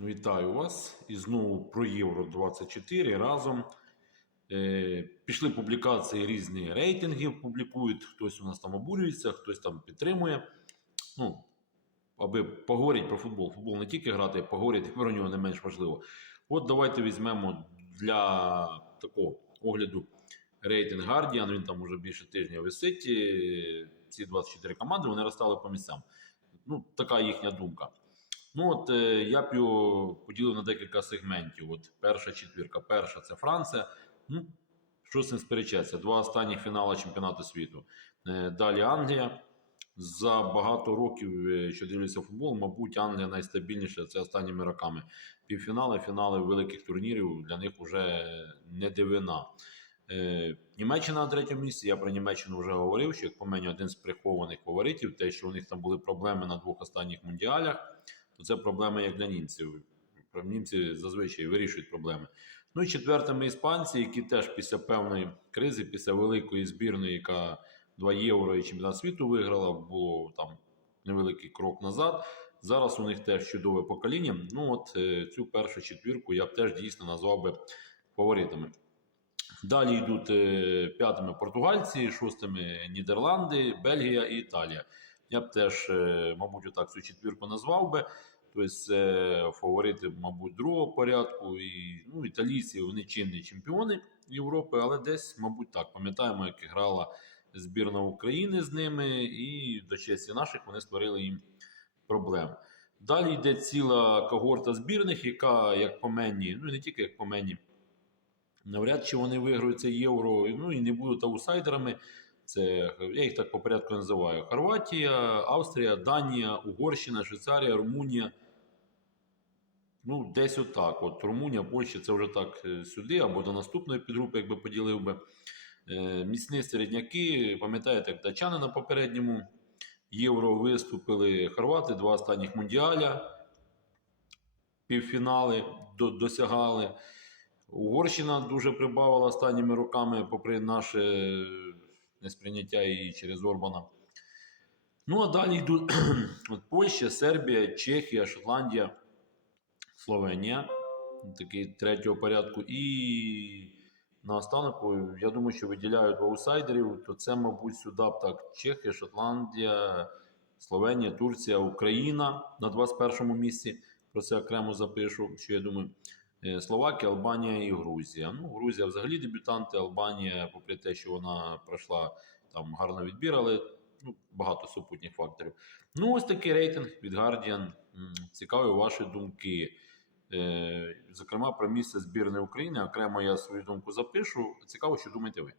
Вітаю вас і знову про Євро 24 разом. Е, пішли публікації різні рейтингів, публікують. Хтось у нас там обурюється, хтось там підтримує. Ну, аби поговорити про футбол. Футбол не тільки грати, а поговорити про нього не менш важливо. От давайте візьмемо для такого огляду рейтинг Guardian. Він там уже більше тижня висить. Е, Ці 24 команди вони розстали по місцям. Ну, така їхня думка. Ну, от е, я б його поділив на декілька сегментів. От перша четвірка. Перша це Франція. Ну, що з цим сперечається? Два останні фінали чемпіонату світу. Е, далі Англія. За багато років, е, що дивлюся футбол, мабуть, Англія найстабільніша це останніми роками. Півфінали, фінали великих турнірів для них вже не дивина. Німеччина на третьому місці. Я про Німеччину вже говорив, що як по мені один з прихованих фаворитів, те, що у них там були проблеми на двох останніх мундіалях, то це проблеми як для німців. Німці зазвичай вирішують проблеми. Ну і четвертими іспанці, які теж після певної кризи, після великої збірної, яка 2 євро і чемпіонат світу виграла, було там невеликий крок назад. Зараз у них теж чудове покоління. Ну от е, цю першу четвірку я б теж дійсно назвав би фаворитами. Далі йдуть е, п'ятими португальці, шостими Нідерланди, Бельгія і Італія. Я б теж, е, мабуть, отак цю четвірку назвав би. Тобто це фаворити, мабуть, другого порядку. І, ну, італійці вони чинні чемпіони Європи, але десь, мабуть, так. Пам'ятаємо, як грала збірна України з ними, і до честі наших вони створили їм проблем. Далі йде ціла когорта збірних, яка, як по мені, ну і не тільки як по мені, навряд чи вони виграють це євро, ну і не будуть аутсайдерами. Це я їх так по порядку називаю: Хорватія, Австрія, Данія, Угорщина, Швейцарія, Румунія. Ну, десь отак. От Румунія, Польща це вже так е, сюди, або до наступної підгрупи, якби поділив би. Е, міцні середняки, пам'ятаєте, як датчани на попередньому євро виступили хорвати, два останніх мундіаля, півфінали до- досягали. Угорщина дуже прибавила останніми роками, попри наше несприйняття її через Орбана. Ну, а далі йдуть Польща, Сербія, Чехія, Шотландія, Словенія. Такий третього порядку. І наостанок, я думаю, що виділяють аутсайдерів, то це, мабуть, сюди б так Чехія, Шотландія, Словенія, Турція, Україна на 21-му місці. Про це окремо запишу, що я думаю. Е, Словакія, Албанія і Грузія. Ну, Грузія взагалі дебютанти, Албанія, попри те, що вона пройшла там гарно відбір, але ну, багато супутніх факторів. Ну, ось такий рейтинг від Guardian. Цікаві ваші думки. Е, Зокрема, про місце збірної України. Окремо я свою думку запишу. Цікаво, що думаєте ви.